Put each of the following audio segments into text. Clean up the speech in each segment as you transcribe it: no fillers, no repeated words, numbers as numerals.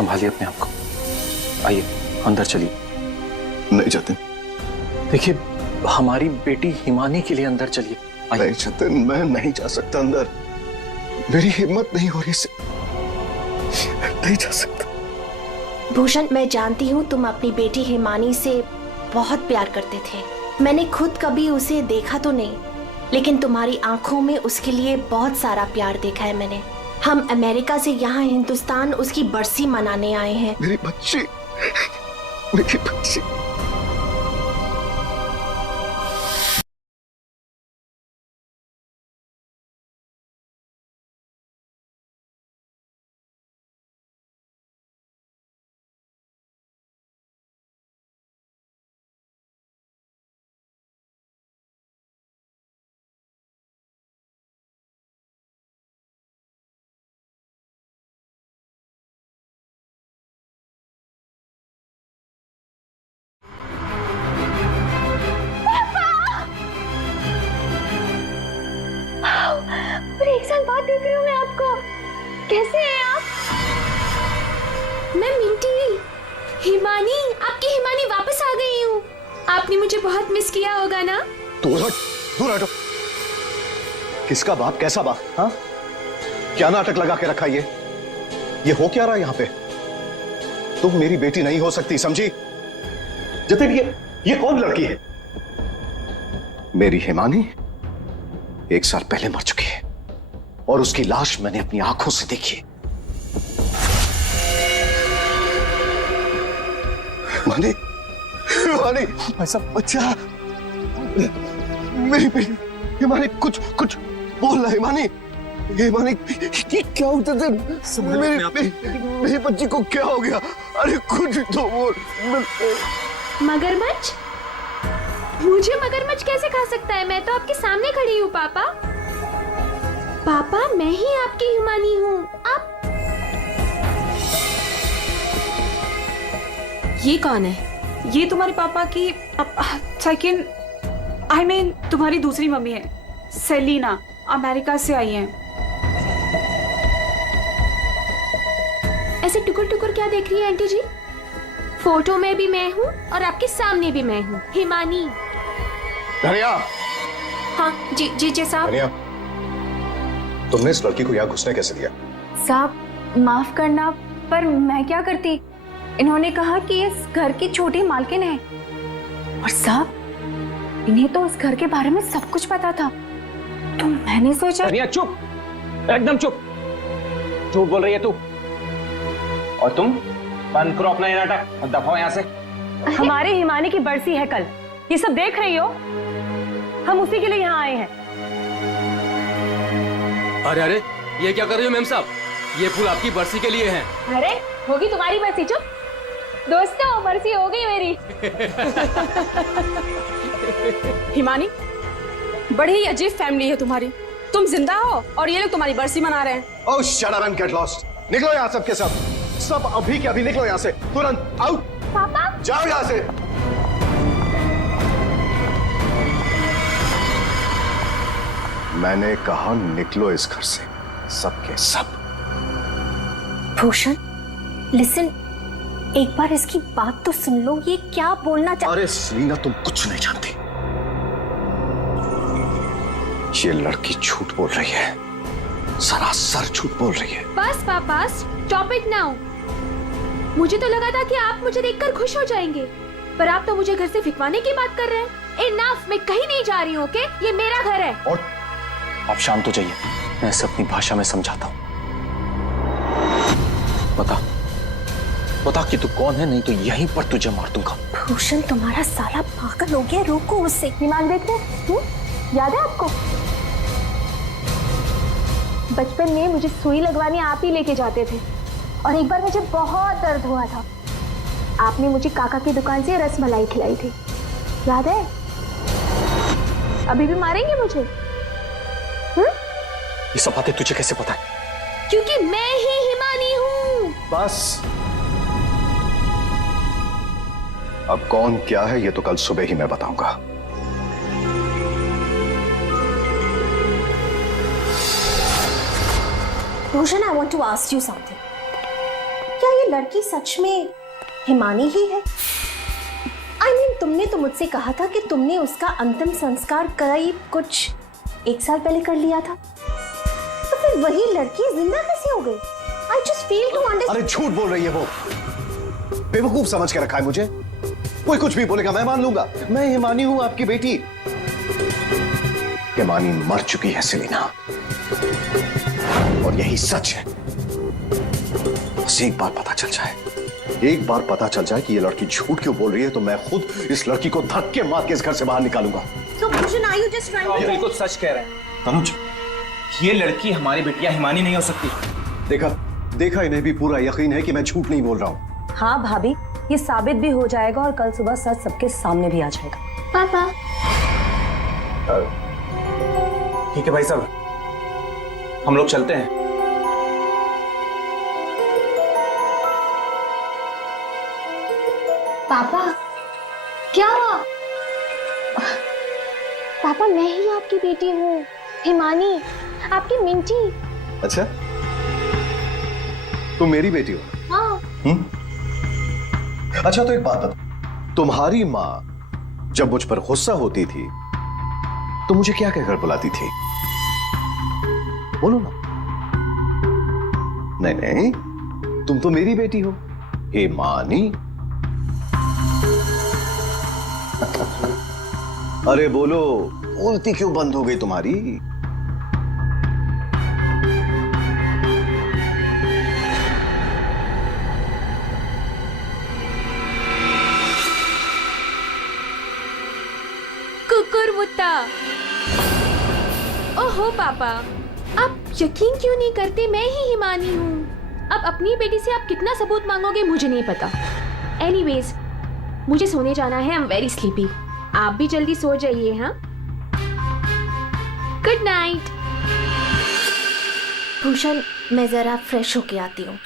संभालिए अपने आप को। आइए अंदर चलिए। नहीं जतिन। देखिए हमारी बेटी हिमानी के लिए अंदर चलिए। नहीं जतिन, मैं नहीं जा सकता अंदर। मेरी हिम्मत नहीं हो रही से नहीं जा सकता। भूषण, मैं जानती हूँ तुम अपनी बेटी हिमानी से बहुत प्यार करते थे। मैंने खुद कभी उसे देखा तो नहीं, लेकिन तुम्हारी आंखों में उसके लिए बहुत सारा प्यार देखा है मैंने। हम अमेरिका से यहाँ हिंदुस्तान उसकी बरसी मनाने आए हैं। मेरी बच्ची, मेरी बच्ची। एक साल बाद देख रही हूँ मैं आपको। कैसे हैं आप? मैं मिंटी, हिमानी, आपकी हिमानी वापस आ गई हूँ। आपने मुझे बहुत मिस किया होगा ना? दूर हट, दूर हटो। किसका बाप, कैसा बाप? हाँ, क्या नाटक लगा के रखा ये हो क्या रहा है यहाँ पे? तुम मेरी बेटी नहीं हो सकती, समझी? जतिन, ये कौन लड़की है? मेरी हिमानी 1 साल पहले मर चुकी है और उसकी लाश मैंने अपनी आंखों से देखी। हिमानी, हिमानी, ऐसा बच्चा, मेरी बेटी हिमानी, कुछ बोल रहा। हिमानी, हिमानी, क्या होता था? मेरी बच्ची को क्या हो गया? अरे कुछ तो बोल। मगरमच्छ? मुझे मगरमच्छ कैसे खा सकता है? मैं तो आपके सामने खड़ी हूँ पापा। पापा, मैं ही आपकी हिमानी हूँ। आप ये कौन है? ये तुम्हारे पापा की सेकंड, आई मीन तुम्हारी दूसरी मम्मी है, सेलिना, अमेरिका से आई है। ऐसे टुकुर टुकुर क्या देख रही है आंटी जी? फोटो में भी मैं हूँ और आपके सामने भी मैं हूँ, हिमानी। धनिया। हाँ जी साहब। धनिया, तुमने इस लड़की को यहाँ घुसने कैसे दिया? साहब माफ करना, पर मैं क्या करती? इन्होंने कहा कि इस घर की छोटी मालकिन है, और साहब इन्हें तो इस घर के बारे में सब कुछ पता था, तो मैंने सोचा। धनिया चुप, एकदम चुप। झूठ बोल रही है तू। और तुम बंद करो अपना ये नाटक और दफाओ यहाँ से। हमारे हिमानी की बरसी है कल, ये सब देख रही हो? हम उसी के लिए यहाँ आए हैं। अरे अरे, ये क्या कर रही हो मेम साहब? ये फूल आपकी बरसी के लिए हैं। अरे होगी तुम्हारी बरसी? चुप दोस्तों, बरसी हो गई मेरी। हिमानी, बड़ी ही अजीब फैमिली है तुम्हारी। तुम जिंदा हो और ये लोग तुम्हारी बरसी मना रहे हैं। Oh shut up and get lost. निकलो यहाँ सब के सब, सब अभी के अभी निकलो यहाँ से, तुरंत आउट। पापा, जाओ यहाँ से। मैंने कहा निकलो इस घर से, सब के सब। भूषण लिसन, एक बार इसकी बात तो सुन लो। ये क्या बोलना चाह... अरे सेलिना, तुम कुछ नहीं जानती। ये लड़की झूठ बोल रही है, सरासर झूठ बोल रही है। बस पापा, स्टॉप इट नाउ। मुझे तो लगा था कि आप मुझे देखकर खुश हो जाएंगे, पर आप तो मुझे घर से फिकवाने की बात कर रहे हैं। इनफ, मैं कहीं नहीं जा रही हूँ, ओके? ये मेरा घर है। और आप शांत हो जाइए, मैं इसे अपनी भाषा में समझाता हूँ। बता कि तू कौन है, नहीं तो यहीं पर तुझे मार दूंगा। भूषण, तुम्हारा साला पागल हो गया, रोको उससे। हिमान देखते, याद है आपको? बचपन में मुझे सुई लगवाने आप ही लेके जाते थे, और एक बार मुझे बहुत दर्द हुआ था। आपने मुझे काका की दुकान से रसमलाई खिलाई थी, याद है? अभी भी मारेंगे मुझे? ये सब बातें तुझे कैसे पता है? क्योंकि मैं ही हिमानी हूँ। बस, अब कौन क्या है ये तो कल सुबह ही मैं बताऊंगा। Bhushan, I want to ask you something. क्या ये लड़की सच में हिमानी ही है? तुमने तो मुझसे कहा था कि तुमने उसका अंतिम संस्कार करीब कुछ 1 साल पहले कर लिया था, तो फिर वही लड़की जिंदा कैसे हो गई? I just fail to understand. अरे झूठ बोल रही है वो, बेवकूफ समझ के रखा है मुझे। कोई कुछ भी बोलेगा मैं मान लूंगा। मैं हिमानी हूं, आपकी बेटी। हिमानी मर चुकी है सेलिना, और यही सच है। बस एक बार पता चल जाए, एक बार पता चल जाए कि ये लड़की झूठ क्यों बोल रही है, तो मैं खुद इस लड़की को धक्के मार के इस घर से बाहर निकालूंगा। So Bhushan, are you just trying to? बिल्कुल सच कह रहे हैं तनुज, ये लड़की हमारी बिटिया हिमानी नहीं हो सकती। देखा इन्हें भी पूरा यकीन है कि मैं झूठ नहीं बोल रहा हूँ। हाँ भाभी, ये साबित भी हो जाएगा और कल सुबह सच सबके सामने भी आ जाएगा। पापा, ठीक है भाई साहब, हम लोग चलते हैं। पापा, क्या हुआ? पापा, मैं ही आपकी बेटी हूँ, हिमानी, आपकी मिंटी। अच्छा, तुम मेरी बेटी हो? हाँ। अच्छा, तो एक बात बता, तुम्हारी माँ जब मुझ पर गुस्सा होती थी तो मुझे क्या कहकर बुलाती थी? बोलो ना। नहीं नहीं, तुम तो मेरी बेटी हो, हिमानी। अरे बोलो, बोलती क्यों बंद हो गई तुम्हारी? कुकुरमुत्ता। ओहो पापा, आप यकीन क्यों नहीं करते मैं ही हिमानी हूँ? अब अपनी बेटी से आप कितना सबूत मांगोगे मुझे नहीं पता। एनीवेज, मुझे सोने जाना है। I am very sleepy. आप भी जल्दी सो जाइए। हाँ, गुड नाइट। भूषण, मैं जरा फ्रेश होके आती हूँ।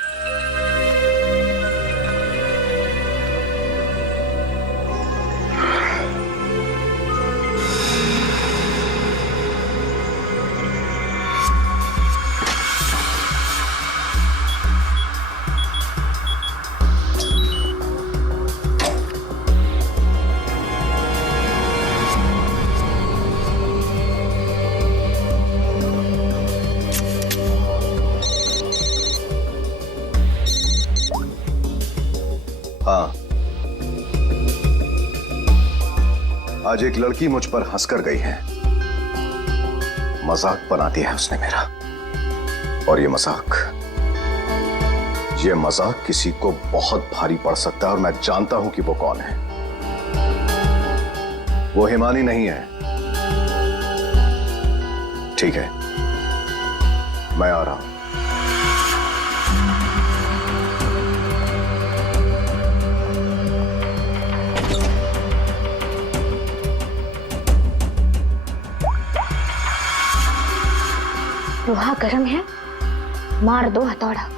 हाँ, आज एक लड़की मुझ पर हंसकर गई है। मजाक बना दिया है उसने मेरा, और ये मजाक किसी को बहुत भारी पड़ सकता है, और मैं जानता हूं कि वो कौन है। वो हिमानी नहीं है। ठीक है, मैं आ रहा हूं। लोहा गर्म है, मार दो हथौड़ा।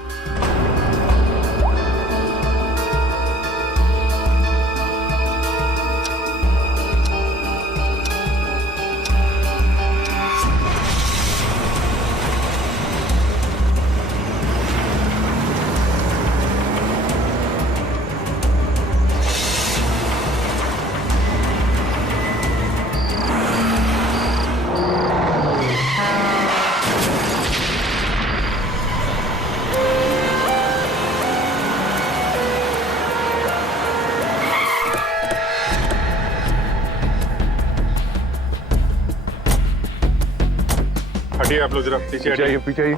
हटिए आप लोग, जरा पीछे हटिए। पीछे आइए।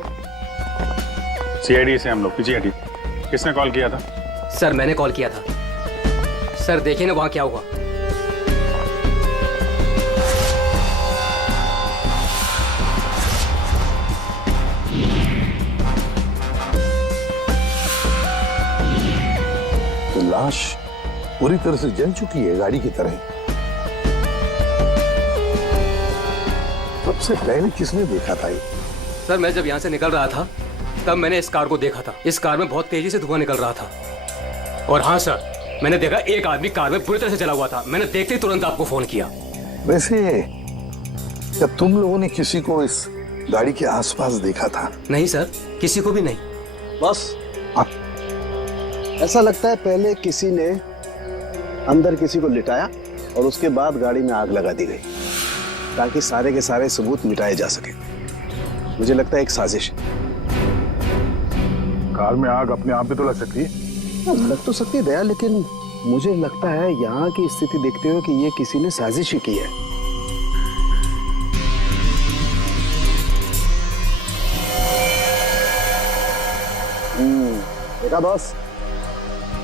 सीआईडी से हम लोग पीछे हटिए। किसने कॉल किया था? सर मैंने कॉल किया था। सर देखिए ना वहां क्या हुआ। तो लाश पूरी तरह से जल चुकी है, गाड़ी की तरह। सबसे पहले किसने देखा था ये? सर मैं जब यहाँ से निकल रहा था तब मैंने इस कार को देखा था। इस कार में बहुत तेजी से धुआं निकल रहा था। और हाँ सर, मैंने देखा एक आदमी कार में पूरी तरह से जला हुआ था। मैंने देखते ही तुरंत आपको फोन किया। वैसे क्या तुम लोगों ने किसी को इस गाड़ी के आसपास देखा था? नहीं सर, किसी को भी नहीं। बस ऐसा लगता है पहले किसी ने अंदर किसी को लिटाया और उसके बाद गाड़ी में आग लगा दी गई ताकि सारे के सारे सबूत मिटाए जा सके। मुझे लगता है एक साजिश है। कार में आग अपने आप भी तो लग सकती है। लग तो सकती है दया, लेकिन मुझे लगता है यहाँ की स्थिति देखते हुए कि ये किसी ने साजिश ही की है। देखा बॉस,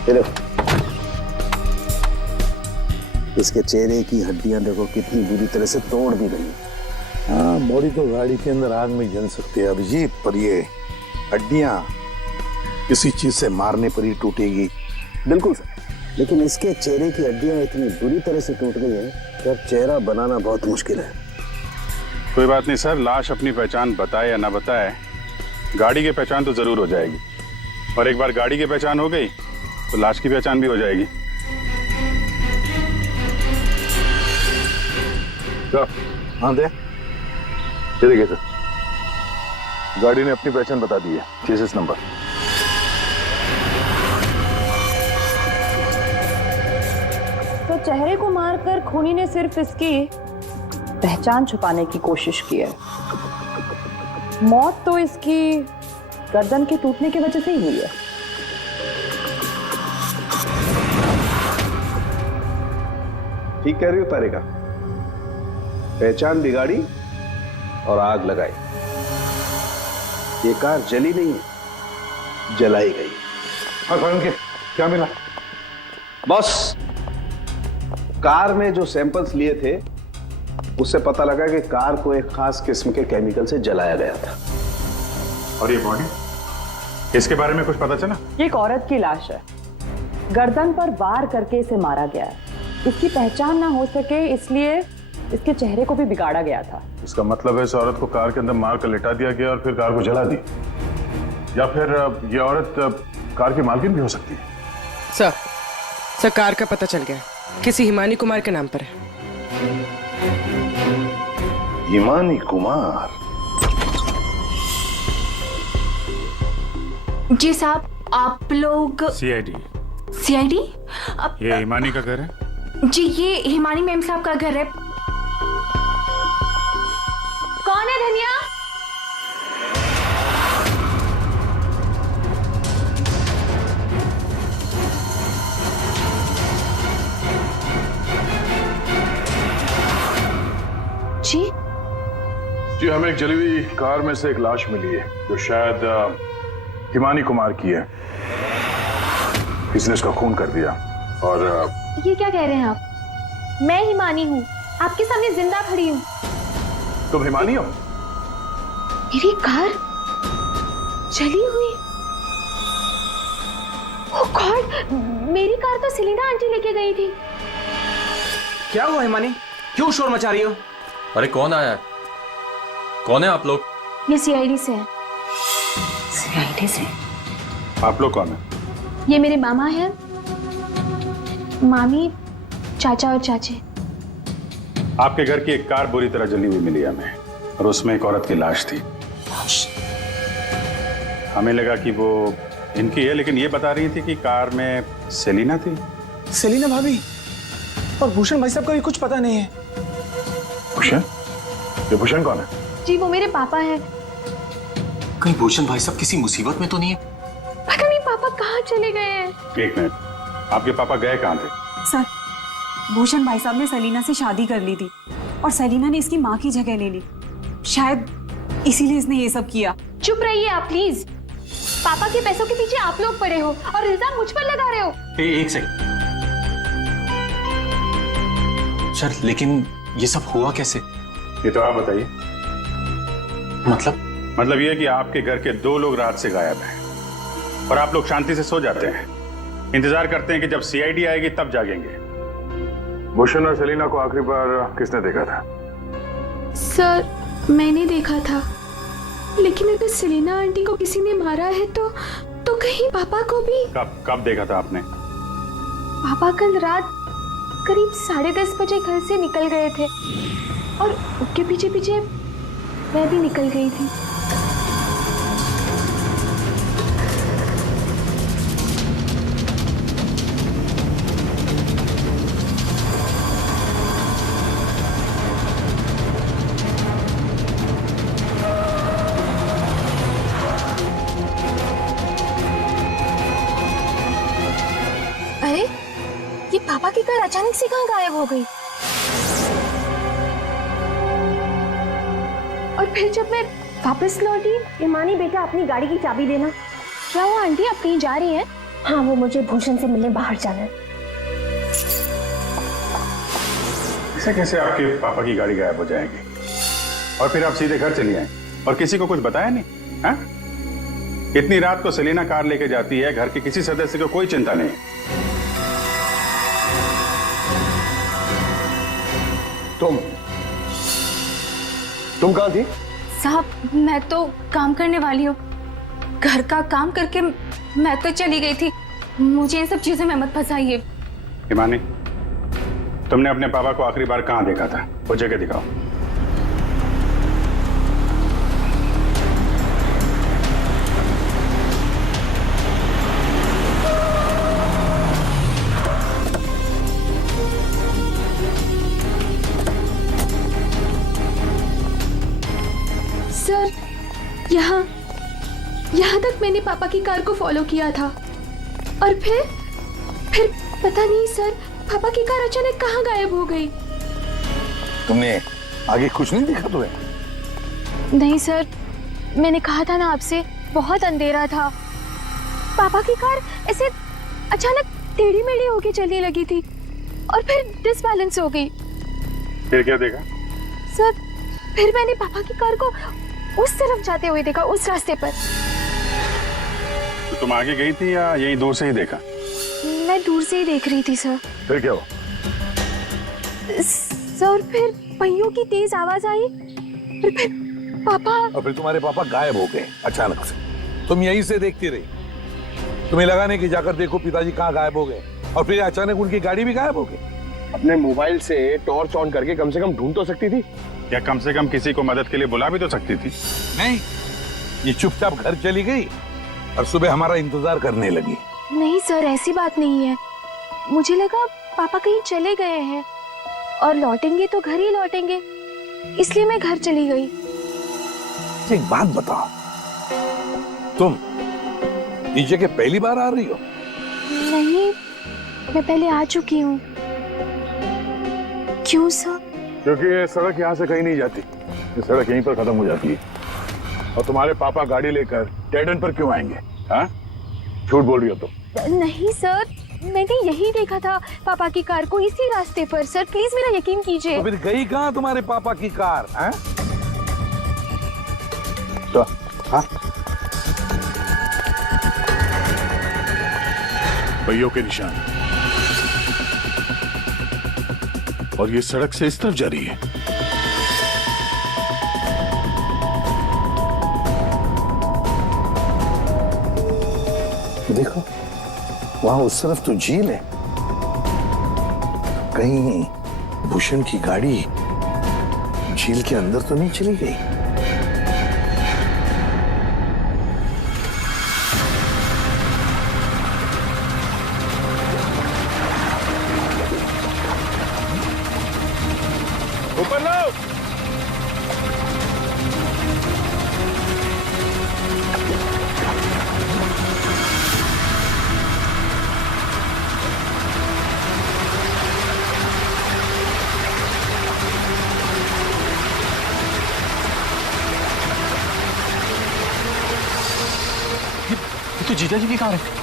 ये देखो, इसके चेहरे की हड्डियां देखो कितनी बुरी तरह से तोड़ दी गई। हाँ, बॉडी तो गाड़ी के अंदर आग में जल सकती है अभिजीत, पर ये हड्डियां किसी चीज से मारने पर ही टूटेगी। बिल्कुल सर, लेकिन इसके चेहरे की हड्डियां इतनी बुरी तरह से टूट गई हैं कि अब चेहरा बनाना बहुत मुश्किल है। कोई बात नहीं सर, लाश अपनी पहचान बताए या ना बताए, गाड़ी की पहचान तो जरूर हो जाएगी। और एक बार गाड़ी की पहचान हो गई तो लाश की पहचान भी हो जाएगी। हाँ दे, ये देखिए सर, गाड़ी ने अपनी पहचान बता दी है, चेसिस नंबर। तो चेहरे को मारकर खूनी ने सिर्फ इसकी पहचान छुपाने की कोशिश की है। मौत तो इसकी गर्दन के टूटने की वजह से ही हुई है। ठीक कह रही हो तारिका, पहचान बिगाड़ी और आग लगाई। ये कार जली नहीं है, जलाई गई। हाँ कौन के क्या मिला? बॉस, कार में जो सैंपल्स लिए थे उससे पता लगा कि कार को एक खास किस्म के केमिकल से जलाया गया था। और ये बॉडी, इसके बारे में कुछ पता चला? ये एक औरत की लाश है, गर्दन पर वार करके इसे मारा गया है। इसकी पहचान ना हो सके इसलिए इसके चेहरे को भी बिगाड़ा गया था। इसका मतलब है इस औरत को कार के अंदर मार कर लिटा दिया गया और फिर कार को जला दी, या फिर ये औरत कार की मालकिन भी हो सकती है। सर कार का पता चल गया, किसी हिमानी कुमार के नाम पर है। हिमानी कुमार? जी साहब, आप लोग सीआईडी। सीआईडी? ये हिमानी का घर है? जी, ये हिमानी मैम साहब का घर है। कौन है धनिया? जी जी, हमें एक जली हुई कार में से एक लाश मिली है जो शायद हिमानी कुमार की है। किसने उसका खून कर दिया। और ये क्या कह रहे हैं आप? मैं हिमानी हूँ, आपके सामने जिंदा खड़ी हूँ। तुम हिमानी हो? मेरी कार जली हुई? ओह गॉड, मेरी कार तो सेलिना आंटी लेके गई थी। क्या हुआ हिमानी, क्यों शोर मचा रही हो? अरे कौन आया है? कौन है आप लोग? ये सीआईडी से है। सीआईडी से? आप लोग कौन है? ये मेरे मामा हैं, मामी, चाचा और चाची। आपके घर की एक कार बुरी तरह जली हुई मिली हमें और उसमें एक औरत की लाश थी। हमें लगा कि वो इनकी है, लेकिन ये बता रही थी कि कार में सेलिना थी। सेलिना भाभी और भूषण भाई साहब का भी कुछ पता नहीं है। भूषण? ये भूषण कौन है? जी वो मेरे पापा हैं। कहीं भूषण भाई साहब किसी मुसीबत में तो नहीं है? पता नहीं पापा कहाँ चले गए हैं। एक मिनट, आपके पापा गए कहाँ थे? सर, भूषण भाई साहब ने सेलिना से शादी कर ली थी और सेलिना ने इसकी माँ की जगह ले ली। शायद इसीलिए इसने ये सब किया। चुप रहिए आप प्लीज। पापा के पैसों के पीछे आप लोग पड़े हो और इल्जाम मुझ पर लगा रहे हो। एक सेकंड सर, लेकिन ये सब हुआ कैसे? ये तो आप बताइए। मतलब ये कि आपके घर के 2 लोग रात से गायब हैं और आप लोग शांति से सो जाते हैं, इंतजार करते हैं कि जब सीआईडी आएगी तब जागेंगे। भूषण और सेलिना को आखिरी बार किसने देखा था? सर मैंने देखा था, लेकिन अगर सेलिना आंटी को किसी ने मारा है तो कहीं पापा को भी। कब देखा था आपने? पापा कल रात करीब 10:30 बजे घर से निकल गए थे और उनके पीछे पीछे मैं भी निकल गई थी। अचानक से कहाँ गायब हो गई? और फिर जब मैं वापस लौटी, हिमानी बेटा अपनी गाड़ी की चाबी देना। क्या हुआ आंटी, आप कहीं जा रही हैं? हाँ, वो मुझे भूषण से मिलने बाहर जाना है। ऐसे कैसे आपके पापा की गाड़ी गायब हो जाएगी और फिर आप सीधे घर चली आए और किसी को कुछ बताया नहीं? हाँ? इतनी रात को सेलिना कार लेके जाती है, घर के किसी सदस्य को कोई चिंता नहीं। तुम कहाँ थी? साहब मैं तो काम करने वाली हूँ, घर का काम करके मैं तो चली गई थी। मुझे इन सब चीजों में मत फंसाइए। हिमानी, तुमने अपने पापा को आखिरी बार कहाँ देखा था? वो जगह दिखाओ। सर, यहाँ तक मैंने पापा की कार को फॉलो किया था और फिर पता नहीं सर, पापा की कार अचानक कहाँ गायब हो गई। तुमने आगे कुछ नहीं देखा तुम्हें? नहीं सर, मैंने कहा था ना आपसे, बहुत अंधेरा था। पापा की कार ऐसे अचानक टेढ़ी मेढ़ी होके चलने लगी थी और फिर डिसबैलेंस हो गई। फिर क्या देखा? सर, फिर मैंने पापा की कार को उस तरफ जाते हुए देखा, उस रास्ते पर। तो तुम आगे गई थी या यही दूर से ही देखा? मैं दूर से ही देख रही थी सर। फिर क्या हुआ? सर, फिर पहियों की तेज आवाज आई, फिर पापा। और फिर तुम्हारे पापा गायब हो गए अचानक से। तुम यहीं से देखती रही, तुम्हें लगा नहीं कि जाकर देखो पिताजी कहाँ गायब हो गए, और फिर अचानक उनकी गाड़ी भी गायब हो गई। अपने मोबाइल से टॉर्च ऑन करके कम से कम ढूंढ तो सकती थी। या कम से कम किसी को मदद के लिए बुला भी तो सकती थी। नहीं, ये चुपचाप घर चली गई और सुबह हमारा इंतजार करने लगी। नहीं सर, ऐसी बात नहीं है। मुझे लगा पापा कहीं चले गए हैं और लौटेंगे तो घर ही लौटेंगे, इसलिए मैं घर चली गई। एक बात बताओ, तुम नीचे के पहली बार आ रही हो? नहीं, मैं पहले आ चुकी हूँ। क्यों सर? क्योंकि ये सड़क यहाँ से कहीं नहीं जाती, ये सड़क यहीं पर खत्म हो जाती है। और तुम्हारे पापा गाड़ी लेकर डेड एंड पर क्यों आएंगे? हाँ, झूठ बोल रही हो तुम। नहीं सर, मैंने यही देखा था पापा की कार को, इसी रास्ते पर। सर प्लीज मेरा यकीन कीजिए। तो फिर गई कहाँ तुम्हारे पापा की कार? हैं? तो हाँ, पहियों के निशान, और ये सड़क से इस तरफ जा रही है। देखो वहां उस तरफ तो झील है, कहीं भूषण की गाड़ी झील के अंदर तो नहीं चली गई? ऊपर लो। ये तो जीजा जी की कार है।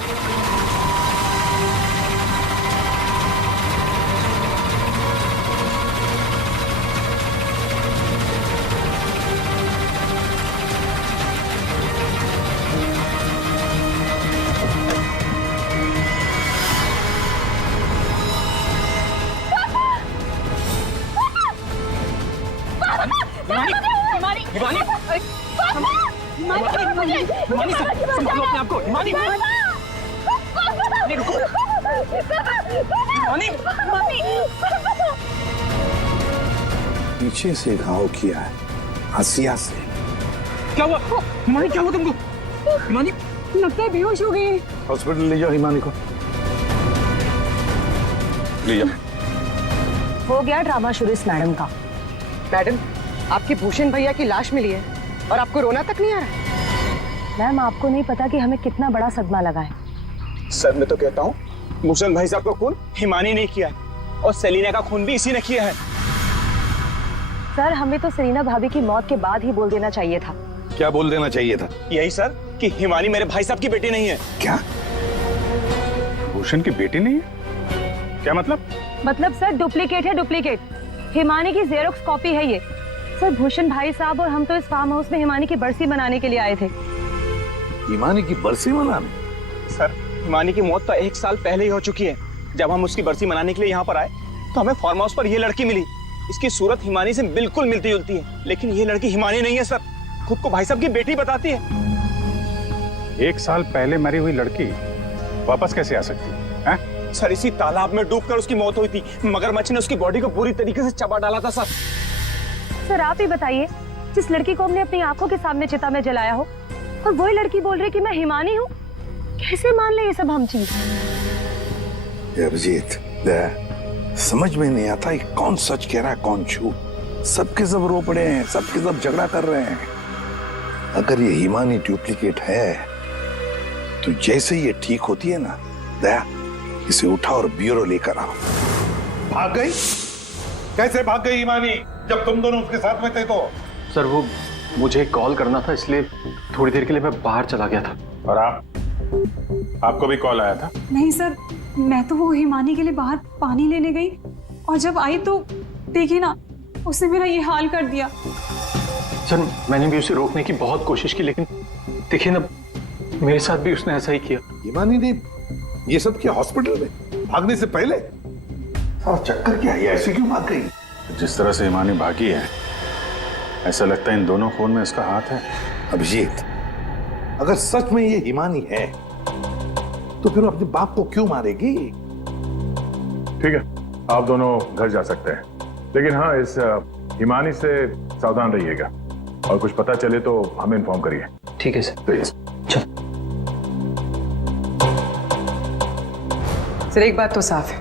हिमानी, संभालो अपने आप को। हिमानी, रुको। हिमानी, पीछे से घाव किया है, हसिया से। क्या हुआ हिमानी? क्या हुआ तुमको? हिमानी लगता है बेहोश हो गई। हॉस्पिटल ले जाओ हिमानी को, ले जाओ। हो गया ड्रामा शुरू इस मैडम का। मैडम, आपकी भूषण भैया की लाश मिली है और आपको रोना तक नहीं आ रहा? मैम, आपको नहीं पता कि हमें कितना बड़ा सदमा लगा है। सर मैं तो कहता हूँ भूषण भाई साहब को खून हिमानी नहीं किया है, और सेलिना का खून भी इसी ने किया है। सर, हमें तो सेलिना भाभी की मौत के बाद ही बोल देना चाहिए था। क्या बोल देना चाहिए था? यही सर कि हिमानी मेरे भाई साहब की बेटी नहीं है। क्या? भूषण की बेटी नहीं है? क्या मतलब? मतलब सर, डुप्लीकेट है, डुप्लीकेट। हिमानी की जेरोक्स कॉपी है ये। सर, भूषण भाई साहब और हम तो इस फार्म हाउस में हिमानी की बरसी मनाने के लिए आए थे। हिमानी की बरसी मनाने? सर, हिमानी की मौत तो 1 साल पहले ही हो चुकी है। जब हम उसकी बरसी मनाने के लिए यहाँ पर आए तो हमें फार्म हाउस पर ये लड़की मिली। इसकी सूरत हिमानी से बिल्कुल मिलती जुलती है, लेकिन ये लड़की हिमानी नहीं है सर, खुद को भाई साहब की बेटी बताती है। 1 साल पहले मरी हुई लड़की वापस कैसे आ सकती है? सर, इसी तालाब में डूबकर उसकी मौत हुई थी। मगरमच्छ ने उसकी बॉडी को पूरी तरीके से चबा डाला था सर। सर, आप ही बताइए, जिस लड़की को हमने अपनी आंखों के सामने चिता में जलाया हो, और वही लड़की बोल रही कि मैं हिमानी हूँ। कैसे मान ले ये सब हम चीज? अभिजीत, समझ में नहीं आता कि कौन सच कह रहा है कौन झूठ। सबके सब रो पड़े हैं, सबके सब झगड़ा कर रहे हैं। अगर ये हिमानी डुप्लीकेट है तो जैसे ये ठीक होती है ना, दया इसे उठा और ब्यूरो लेकर आओ। भाग गई? कैसे भाग गई हिमानी जब तुम दोनों उसके साथ में थे तो? सर, वो मुझे कॉल करना था, इसलिए थोड़ी देर के लिए मैं बाहर चला गया था। और आपको भी कॉल आया था? नहीं सर, मैं तो वो हिमानी के लिए बाहर पानी लेने गई और जब आई तो देखिए ना, उसने मेरा ये हाल कर दिया। सर, मैंने भी उसे रोकने की बहुत कोशिश की, लेकिन देखिए ना, मेरे साथ भी उसने ऐसा ही किया। हिमानी ने ये सब किया हॉस्पिटल में भागने से पहले? और चक्कर क्या है, ऐसे क्यों भाग गई? जिस तरह से हिमानी भागी है, ऐसा लगता है इन दोनों खून में इसका हाथ है। अभिजीत, अगर सच में ये हिमानी है तो फिर वो अपने बाप को क्यों मारेगी? ठीक है, आप दोनों घर जा सकते हैं, लेकिन हाँ, इस हिमानी से सावधान रहिएगा और कुछ पता चले तो हमें इन्फॉर्म करिए। ठीक है सर। प्लीज। सर, एक बात तो साफ है,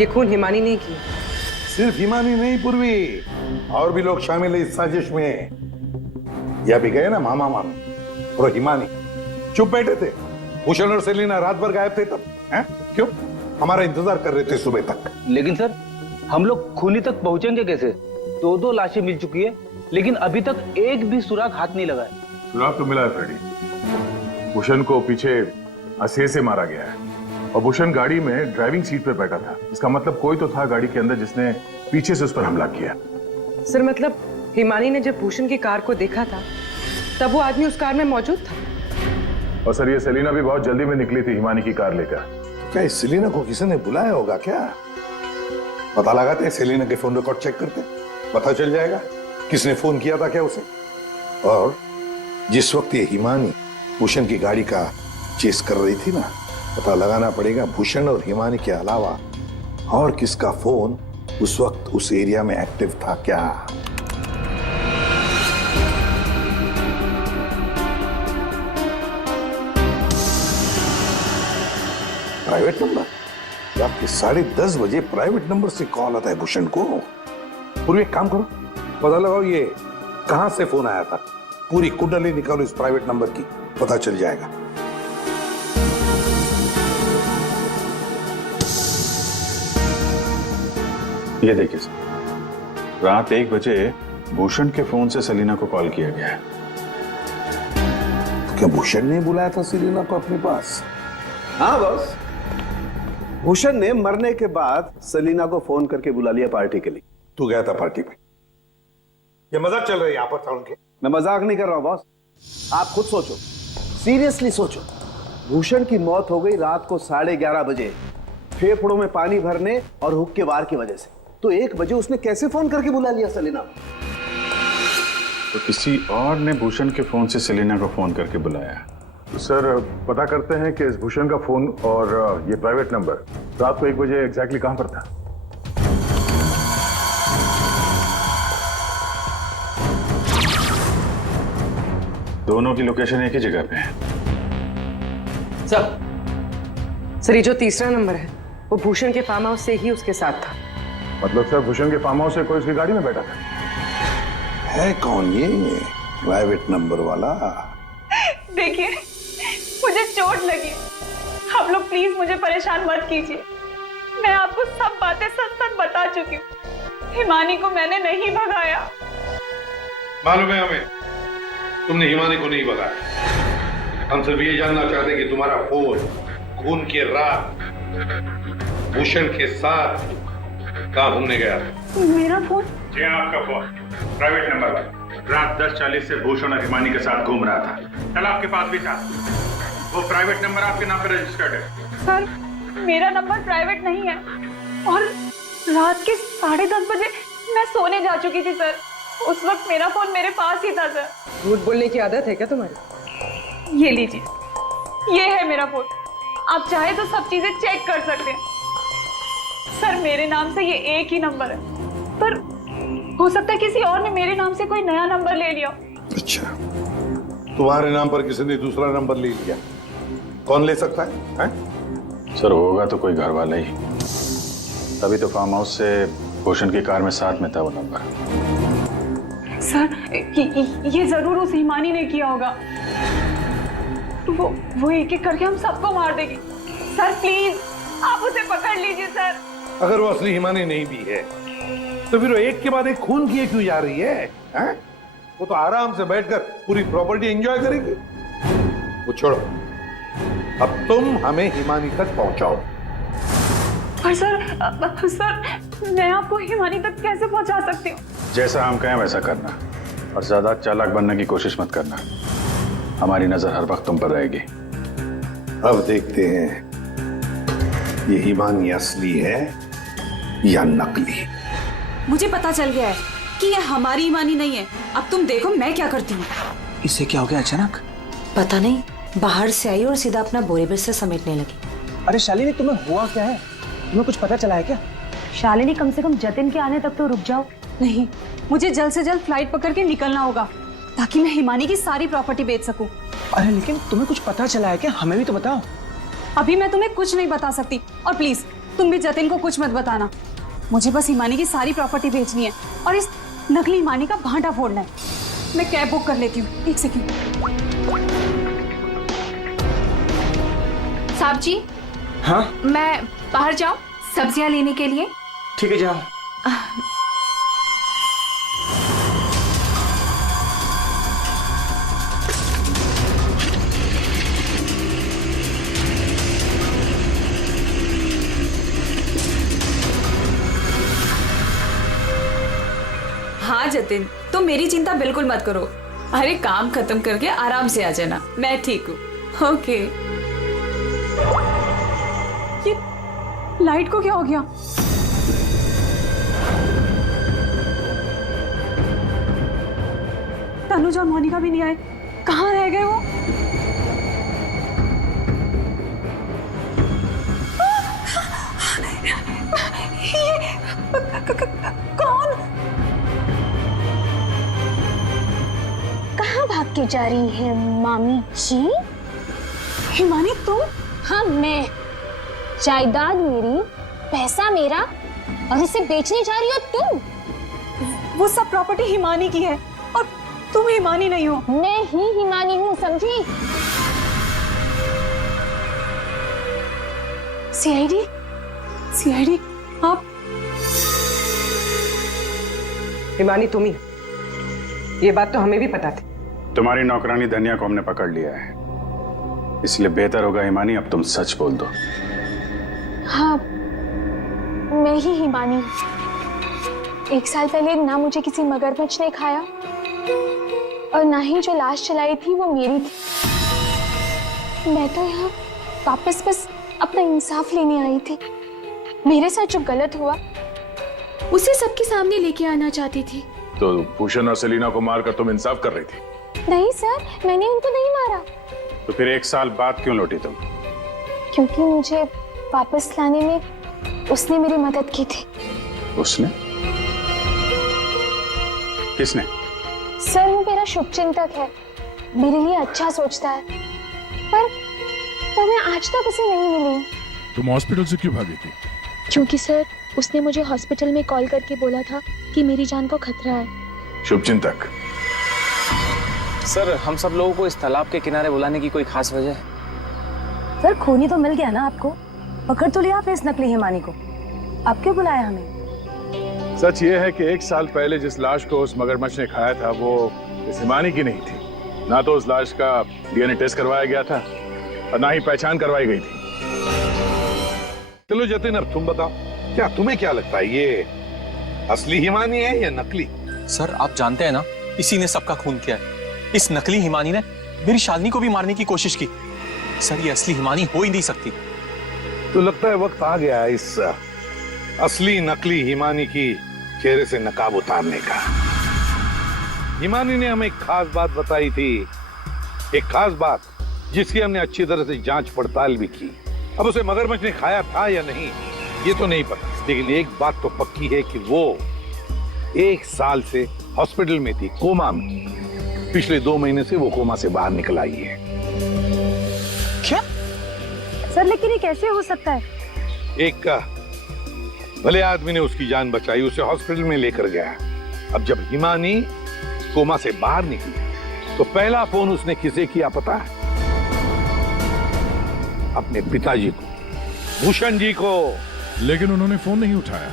ये खून हिमानी ने की। सिर्फ हिमानी नहीं पूर्वी, और भी लोग शामिल है इस साजिश में। यह भी गए ना मामा मामी और हिमानी चुप बैठे थे। भूषण और सेलिना रात भर गायब थे तब, हैं? क्यों? हमारा इंतजार कर रहे थे सुबह तक। लेकिन सर, हम लोग खूनी तक पहुंचेंगे कैसे? 2 लाशें मिल चुकी है, लेकिन अभी तक एक भी सुराग हाथ नहीं लगा है। सुराग तो मिला है फ्रेडी। भूषण को पीछे असे से मारा गया है और भूषण गाड़ी में ड्राइविंग सीट पर बैठा था। इसका मतलब कोई तो था गाड़ी के अंदर जिसने पीछे से उस पर हमला किया। सर, मतलब हिमानी ने जब भूषण की कार को देखा था तब वो आदमी उस कार में मौजूद था। और सर, ये सेलिना भी बहुत जल्दी में निकली थी हिमानी की कार लेकर। क्या इस सेलिना को किसी ने बुलाया होगा क्या? पता लगाते हैं, सेलिना के फोन रिकॉर्ड चेक करते हैं, पता चल जाएगा किसने फोन किया था क्या उसे। और जिस वक्त ये हिमानी भूषण की गाड़ी का चेस कर रही थी ना, पता लगाना पड़ेगा भूषण और हिमानी के अलावा और किसका फोन उस वक्त उस एरिया में एक्टिव था क्या। Private number? रात के 10:30 बजे प्राइवेट नंबर से कॉल आता है भूषण को। पूरी एक काम करो, पता लगाओ ये कहां से फोन आया था। पूरी कुंडली निकालो इस प्राइवेट नंबर की, पता चल जाएगा। ये देखिए सर, रात 1 बजे भूषण के फोन से सेलिना को कॉल किया गया है। क्या भूषण ने बुलाया था सेलिना को अपने पास? हाँ बॉस, भूषण ने मरने के बाद सेलिना को फोन करके बुला लिया पार्टी के लिए। तू गया था पार्टी में? ये मजाक चल रही है आपस में उनके? मैं मजाक नहीं कर रहा हूं बॉस, आप खुद सोचो, सीरियसली सोचो। भूषण की मौत हो गई रात को 11:30 बजे, फेफड़ों में पानी भरने और हुक्के वार की वजह से। तो 1 बजे उसने कैसे फोन करके बुला लिया सेलिना को? तो किसी और ने भूषण के फोन से सेलिना को फोन करके बुलाया। तो सर, पता करते हैं कि इस भूषण का फोन और ये प्राइवेट नंबर रात को 1 बजे एग्जैक्टली कहां पर था। दोनों की लोकेशन एक ही जगह पे है। सर, ये जो तीसरा नंबर है वो भूषण के फार्म हाउस से ही उसके साथ था। मतलब सर, भूषण के फार्म हाउस से कोई उसकी गाड़ी में बैठा था? है कौन ये प्राइवेट नंबर वाला? देखिए, मुझे चोट लगी, आप लोग प्लीज मुझे परेशान मत कीजिए। मैं आपको सब बातें सच सच बता चुकी हूँ। हिमानी को मैंने नहीं भगाया। मालूम है हमें, तुमने हिमानी को नहीं भगाया। हम सिर्फ ये जानना चाहते कि तुम्हारा फोन खून की रात भूषण के साथ कहाँ घूमने गया था। मेरा फोन? जी हाँ, आपका फोन प्राइवेट नंबर पर रात 10:40 से भूषण और हिमानी के साथ घूम रहा था। कल आपके पास भी था। वो प्राइवेट नंबर आपके नाम पर रजिस्टर्ड है। सर, मेरा नंबर प्राइवेट नहीं है और रात के 10:30 बजे मैं सोने जा चुकी थी सर। उस वक्त मेरा फोन मेरे पास ही था सर। झूठ बोलने की आदत है क्या तुम्हारी? ये लीजिए, ये है मेरा फोन। आप चाहे तो सब चीजें चेक कर सकते हैं। सर, मेरे नाम से ये एक ही नंबर है, पर हो सकता है किसी और ने मेरे नाम से कोई नया नंबर ले लिया। अच्छा, तुम्हारे नाम पर किसी ने दूसरा नंबर ले लिया? कौन ले सकता है? सर, होगा तो कोई घर वाला ही। तभी तो फार्म हाउस से भूषण की कार में साथ में था वो नंबर। सर, ये जरूर उस हिमानी ने किया होगा। वो एक एक करके हम सबको मार देगी। सर प्लीज, आप उसे पकड़ लीजिए सर। अगर वो असली हिमानी नहीं भी है तो फिर वो एक के बाद एक खून किए क्यों जा रही है? वो तो आराम से बैठकर पूरी प्रॉपर्टी एंजॉय करेगी। वो छोड़ो, अब तुम हमें हिमानी तक पहुंचाओ। पर सर, मैं आपको हिमानी तक कैसे पहुंचा सकती हूँ? जैसा हम कहें वैसा करना और ज्यादा चालाक बनने की कोशिश मत करना। हमारी नजर हर वक्त तुम पर रहेगी। अब देखते हैं ये हिमानी असली है या नकली। मुझे पता चल गया है कि ये हमारी हिमानी नहीं है। अब तुम देखो मैं क्या करती हूँ। इससे क्या हो गया अचानक? पता नहीं, बाहर से आई और सीधा अपना बोरे पर से समेटने लगी। अरे शालिनी, तुम्हें हुआ क्या है? तुम्हें कुछ पता चला है क्या? शालिनी, कम से कम जतिन के आने तक तो रुक जाओ। नहीं, मुझे जल्द से जल्द फ्लाइट पकड़ के निकलना होगा ताकि मैं हिमानी की सारी प्रॉपर्टी बेच सकूं। अरे लेकिन तुम्हें कुछ पता चला है क्या? हमें भी तो बताओ। अभी मैं तुम्हें कुछ नहीं बता सकती और प्लीज तुम भी जतिन को कुछ मत बताना। मुझे बस हिमानी की सारी प्रॉपर्टी बेचनी है और इस नकली हिमानी का भांटा फोड़ना है। मैं कैब बुक कर लेती हूँ, एक सेकंड। साहब जी, हाँ? मैं बाहर जाऊं सब्जियां लेने के लिए? ठीक है, जाओ। हाँ जतिन, तुम मेरी चिंता बिल्कुल मत करो। अरे काम खत्म करके आराम से आ जाना, मैं ठीक हूँ। ओके। ये लाइट को क्या हो गया? तनुज और मोनिका भी नहीं आए। कहाँ रह गए वो? कौन? कहाँ भाग के जा रही है मामी जी? हिमानी तुम? हाँ मैं। जायदाद मेरी, पैसा मेरा और इसे बेचने जा रही हो तुम? वो सब प्रॉपर्टी हिमानी की है और तुम हिमानी नहीं हो। मैं ही हिमानी हूँ, समझी? सीआईडी आप? हिमानी तुम ही, ये बात तो हमें भी पता थी। तुम्हारी नौकरानी धनिया को हमने पकड़ लिया है, इसलिए बेहतर होगा हिमानी अब तुम सच बोल दो। हाँ, मैं ही हिमानी हूँ। 1 साल पहले ना मुझे किसी मगरमच्छ ने खाया और ना ही जो लाश चलाई थी वो मेरी थी। मैं तो यहाँ वापस बस अपना इंसाफ लेने आई थी। मेरे साथ जो गलत हुआ उसे सबके सामने लेके आना चाहती थी। तो भूषण और सेलिना को मारकर तुम इंसाफ कर रही थी? नहीं सर, मैंने उनको नहीं मारा। तो फिर 1 साल बाद क्यों लौटी तुम? क्योंकि मुझे वापस लाने में उसने मेरी मदद की थी। उसने? किसने? सर, वो मेरा शुभचिंतक है, मेरे लिए अच्छा सोचता है, पर मैं आज तक उसे नहीं मिली। तुम हॉस्पिटल से क्यों भागी थी? क्योंकि सर, उसने मुझे हॉस्पिटल में कॉल करके बोला था कि मेरी जान को खतरा है। शुभचिंतक? सर, हम सब लोगों को इस तालाब के किनारे बुलाने की कोई खास वजह है? सर, खूनी तो मिल गया ना आपको? पकड़ तो लिया आपने इस नकली हिमानी को। आप क्यों बुलाया हमें? सच ये है कि 1 साल पहले जिस लाश को उस मगरमच्छ ने खाया था वो इस हिमानी की नहीं थी। ना तो उस लाश का डीएनए टेस्ट करवाया गया था और ना ही पहचान करवाई गई थी। चलो जतिन, अब तुम बताओ, क्या तुम्हें क्या लगता है, ये असली हिमानी है या नकली? सर आप जानते हैं ना, इसी ने सबका खून किया है। इस नकली हिमानी ने मेरी शालिनी को भी मारने की कोशिश की। सर ये असली हिमानी हो ही नहीं सकती। तो लगता है वक्त आ गया है इस असली नकली हिमानी की चेहरे से नकाब उतारने का। हिमानी ने हमें एक खास बात बताई थी, एक खास बात जिसकी हमने अच्छी तरह से जांच पड़ताल भी की। अब उसे मगरमच्छ ने खाया था या नहीं ये तो नहीं पता, लेकिन एक बात तो पक्की है कि वो 1 साल से हॉस्पिटल में थी, कोमा में। पिछले 2 महीने से वो कोमा से बाहर निकल आई है। क्या? सर लेकिन ये कैसे हो सकता है? एक भले आदमी ने उसकी जान बचाई, उसे हॉस्पिटल में लेकर गया। अब जब हिमानी कोमा से बाहर निकली तो पहला फोन उसने किसे किया पता है? अपने पिताजी को, भूषण जी को। लेकिन उन्होंने फोन नहीं उठाया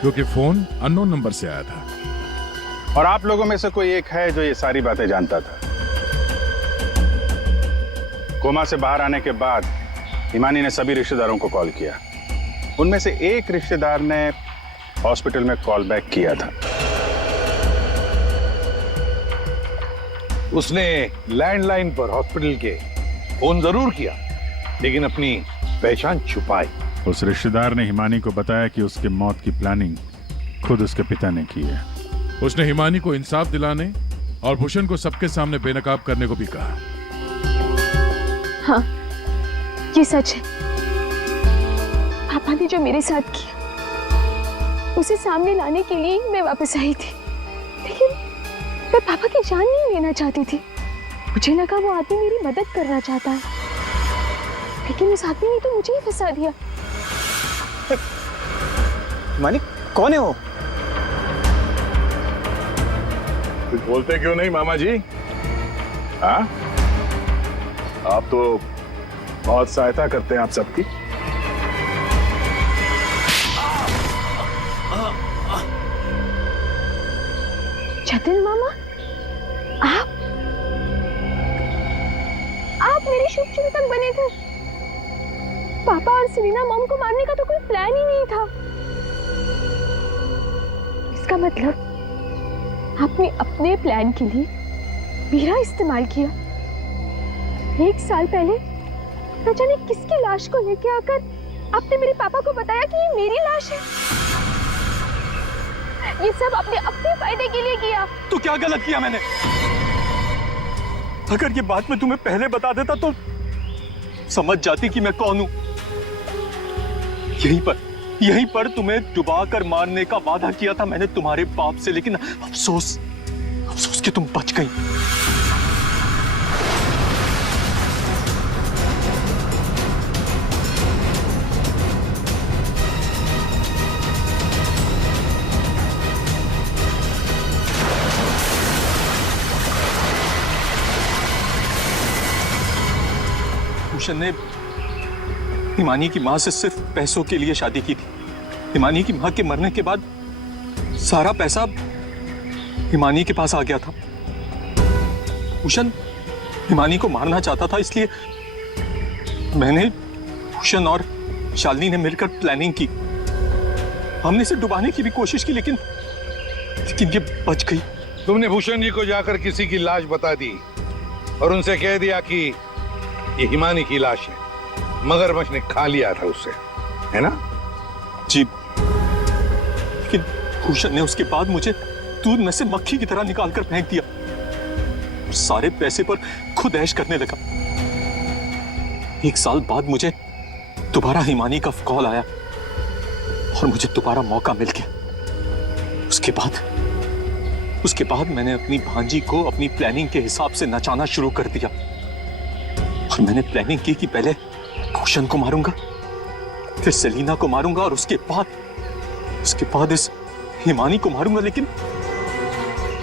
क्योंकि फोन अननोन नंबर से आया था। और आप लोगों में से कोई एक है जो ये सारी बातें जानता था। कोमा से बाहर आने के बाद हिमानी ने सभी रिश्तेदारों को कॉल किया। उनमें से एक रिश्तेदार ने हॉस्पिटल में कॉल बैक किया था। उसने लैंडलाइन पर हॉस्पिटल के फोन जरूर किया, लेकिन अपनी पहचान छुपाई। उस रिश्तेदार ने हिमानी को बताया कि उसके मौत की प्लानिंग खुद उसके पिता ने की है। उसने हिमानी को इंसाफ दिलाने और भूषण को सबके सामने बेनकाब करने को भी कहा। हाँ, ये सच है। पापा ने जो मेरे साथ किया उसे सामने लाने के लिए मैं वापस आई थी, लेकिन मैं पापा की जान नहीं लेना चाहती थी। मुझे लगा वो आदमी मेरी मदद करना चाहता है, लेकिन उस आदमी ने तो मुझे ही फंसा दिया। हिमानी कौन है वो? कुछ बोलते क्यों नहीं मामा जी? हाँ, आप तो बहुत सहायता करते हैं आप सबकी। जतिन मामा, आप मेरे शुभ चिंतक बने थे। पापा और सेलिना मॉम को मारने का तो कोई प्लान ही नहीं था। इसका मतलब आपने अपने प्लान के लिए मेरा इस्तेमाल किया। 1 साल पहले न जाने किसकी लाश को लेके आकर आपने मेरे पापा को बताया कि ये मेरी लाश है। ये सब आपने अपने फायदे के लिए किया। तो क्या गलत किया मैंने? अगर ये बात मैं तुम्हें पहले बता देता तो समझ जाती कि मैं कौन हूं। यहीं पर तुम्हें डुबा कर मारने का वादा किया था मैंने तुम्हारे बाप से, लेकिन अफसोस कि तुम बच गई। भूषण ने हिमानी की मां से सिर्फ पैसों के लिए शादी की थी। हिमानी की मां के मरने के बाद सारा पैसा हिमानी के पास आ गया था। भूषण हिमानी को मारना चाहता था, इसलिए मैंने, भूषण और शालिनी ने मिलकर प्लानिंग की। हमने इसे डुबाने की भी कोशिश की, लेकिन ये बच गई। तुमने भूषण जी को जाकर किसी की लाश बता दी और उनसे कह दिया कि ये हिमानी की लाश है, मगरमच्छ ने खा लिया था उससे, है ना? जी, लेकिन भूषण ने उसके बाद मुझे दूध में से मक्खी की तरह निकालकर फेंक दिया और सारे पैसे पर खुद ऐश करने लगा। 1 साल बाद मुझे दोबारा हिमानी का कॉल आया और मुझे दोबारा मौका मिल गया। उसके बाद मैंने अपनी भांजी को अपनी प्लानिंग के हिसाब से नचाना शुरू कर दिया और मैंने प्लानिंग की कि पहले भूषण को मारूंगा, फिर सेलिना को मारूंगा और उसके बाद इस हिमानी को मारूंगा, लेकिन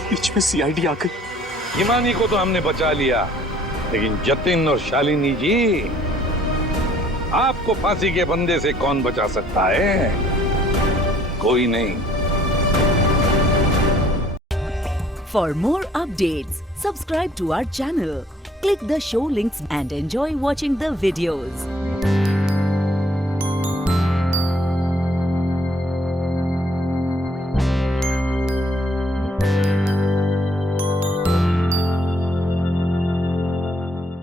बीच में सीआईडी आ गई। हिमानी को तो हमने बचा लिया, लेकिन जतिन और शालिनी जी, आपको फांसी के फंदे से कौन बचा सकता है? कोई नहीं। For more updates, subscribe to our channel, click the show links and enjoy watching the videos.